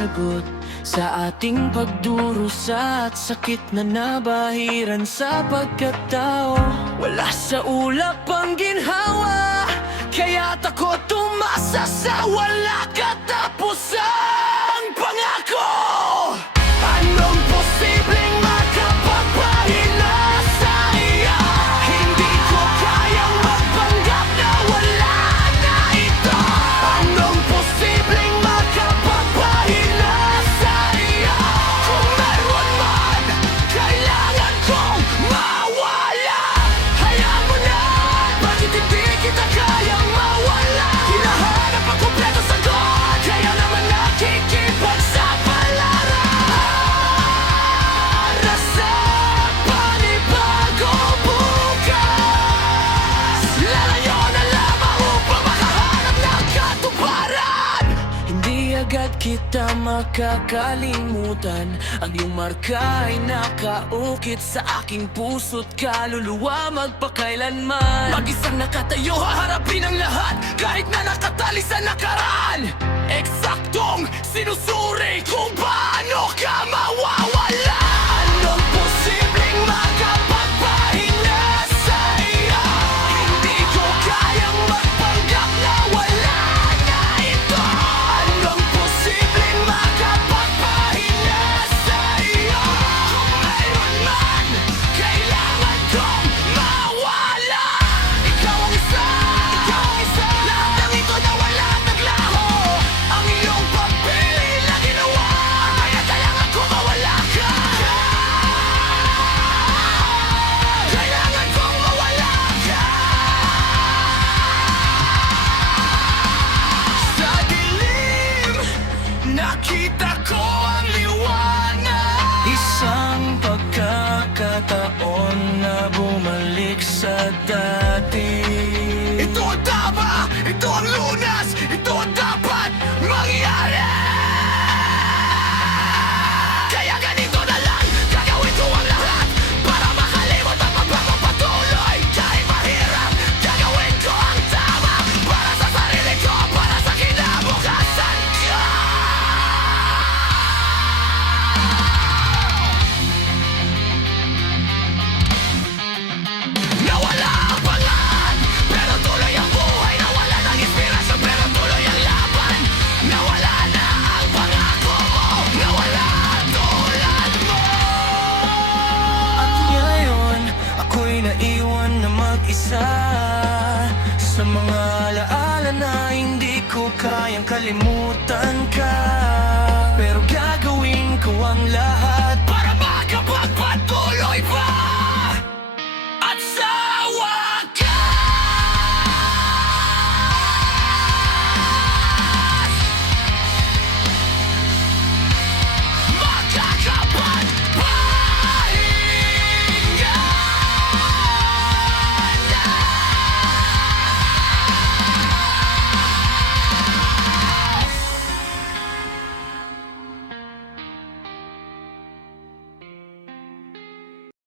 sagot sa ating pagdurusa at sakit na nabahiran sa pagkatao. Wala sa ulap ang ginhawa, kaya takot tumasa sa wala katapusang pangako. Anong posibleng makapagpahina sa iya? Hindi ko kayang magpanggap na wala na ito. Anong posibleng makapagpahina sa iya? Kung meron man, kailangan kong mawala. Hayaan mo na, bakit hindi kita kayang mawala? Hinahanap ang kumpleto sagot, kaya naman nakikipagsapalaran sa panibago bukas. Lalayo na lamang upang makahanap ng katuparan. Hindi agad kita makakalimutan, ang iyong marka ay nakaukit sa aking puso't kaluluwa magpakailanman. Mag-isang nakatayo, haharapin ang lahat kahit na nakatali sa nakaraan. Eksaktong sinusuri kung paano ka mawawala. Anong posibleng makapagpahina sa iya? Hindi ko kayang magpanggap na wala na ito. Anong posibleng makapagpahina sa iyo? Kung mayroon man, kailangan kong mawala. Ikaw ang isa, lahat ng ito na walang naglaho. Ang iyong pagpili na ginawa, kaya kailangan ko mawala ka. Kailangan kong mawala ka. Sa dilim, nakita ko ang liwanag. Isang pagkakataon na bumalik sa dati. Ito ang tama, ito ang lunas, ito ang dapat mangyari. Kaya ganito na lang, gagawin ko ang lahat para makalimot ang pagpapatuloy. Kahit mahirap, gagawin ko ang tama para sa sarili ko, para sa kinabukasan ko. Nawala ang pangan, pero tuloy ang buhay. Nawala ng inspirasyon, pero tuloy ang laban. Nawala na ang pangako mo, nawala tulad mo. At ngayon, ako'y naiwan na mag-isa sa mga alaala na hindi ko kayang kalimutan ka. Pero gagawin ko ang lahat